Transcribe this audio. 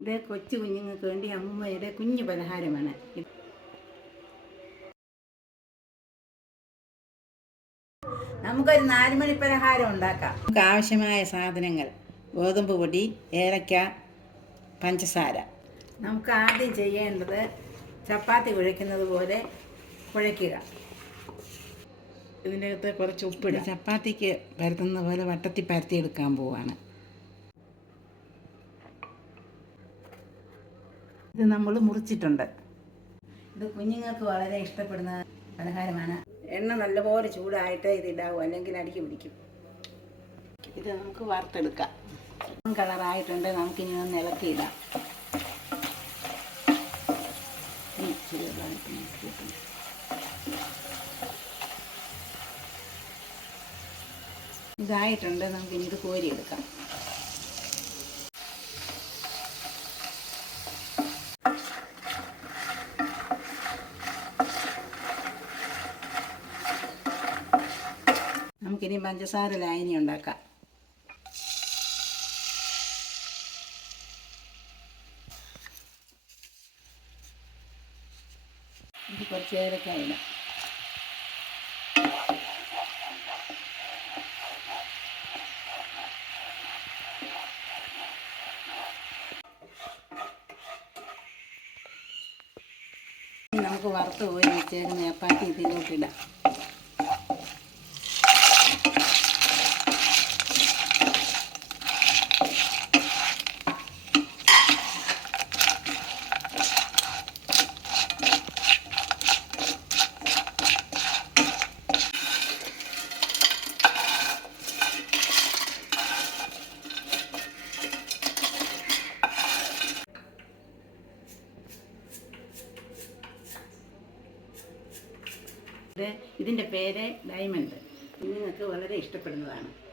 ഇത് കൊച്ചു കുഞ്ഞുങ്ങൾക്ക് വേണ്ടി അമ്മയുടെ കുഞ്ഞു പലഹാരമാണ്. നമുക്കൊരു നാലുമണി പലഹാരം ഉണ്ടാക്കാം. നമുക്ക് ആവശ്യമായ സാധനങ്ങൾ ഗോതമ്പ് പൊടി ഏലക്ക പഞ്ചസാര. നമുക്ക് ആദ്യം ചെയ്യേണ്ടത് ചപ്പാത്തി കുഴയ്ക്കുന്നത് പോലെ കുഴയ്ക്കുക. ഇതിന്റെ അകത്ത് കുറച്ച് ഉപ്പിടുക ചപ്പാത്തിക്ക് പരത്തുന്ന പോലെ വട്ടത്തിൽ പരത്തിയെടുക്കാൻ പോവാണ്. ഇത് നമ്മൾ മുറിച്ചിട്ടുണ്ട്. ഇത് കുഞ്ഞുങ്ങൾക്ക് വളരെ ഇഷ്ടപ്പെടുന്ന പലഹാരമാണ്. എണ്ണ നല്ലപോലെ ചൂടായിട്ട് ഇത് ഉണ്ടാവും അല്ലെങ്കിൽ അടിക്ക് പിടിക്കും. ഇത് നമുക്ക് വറുത്തെടുക്കാം. കളറായിട്ടുണ്ട് നമുക്കിനി ഒന്ന് ഇളക്കിയിടാം. ഇതായിട്ടുണ്ട് നമുക്കിനി ഇത് കോരിയെടുക്കാം. നമുക്കിനി പഞ്ചസാര ലായനി ഉണ്ടാക്കാം. ഇത് കുറച്ച് ഏലക്കായ നമുക്ക് വറുത്ത് പോയി വെച്ചേക്കുന്ന ചപ്പാത്തി ഇതിലോട്ടിടാം ഇത് ഇതിന്റെ പേര് ഡയമണ്ട്. നിങ്ങൾക്ക് വളരെ ഇഷ്ടപ്പെടുന്നതാണ്.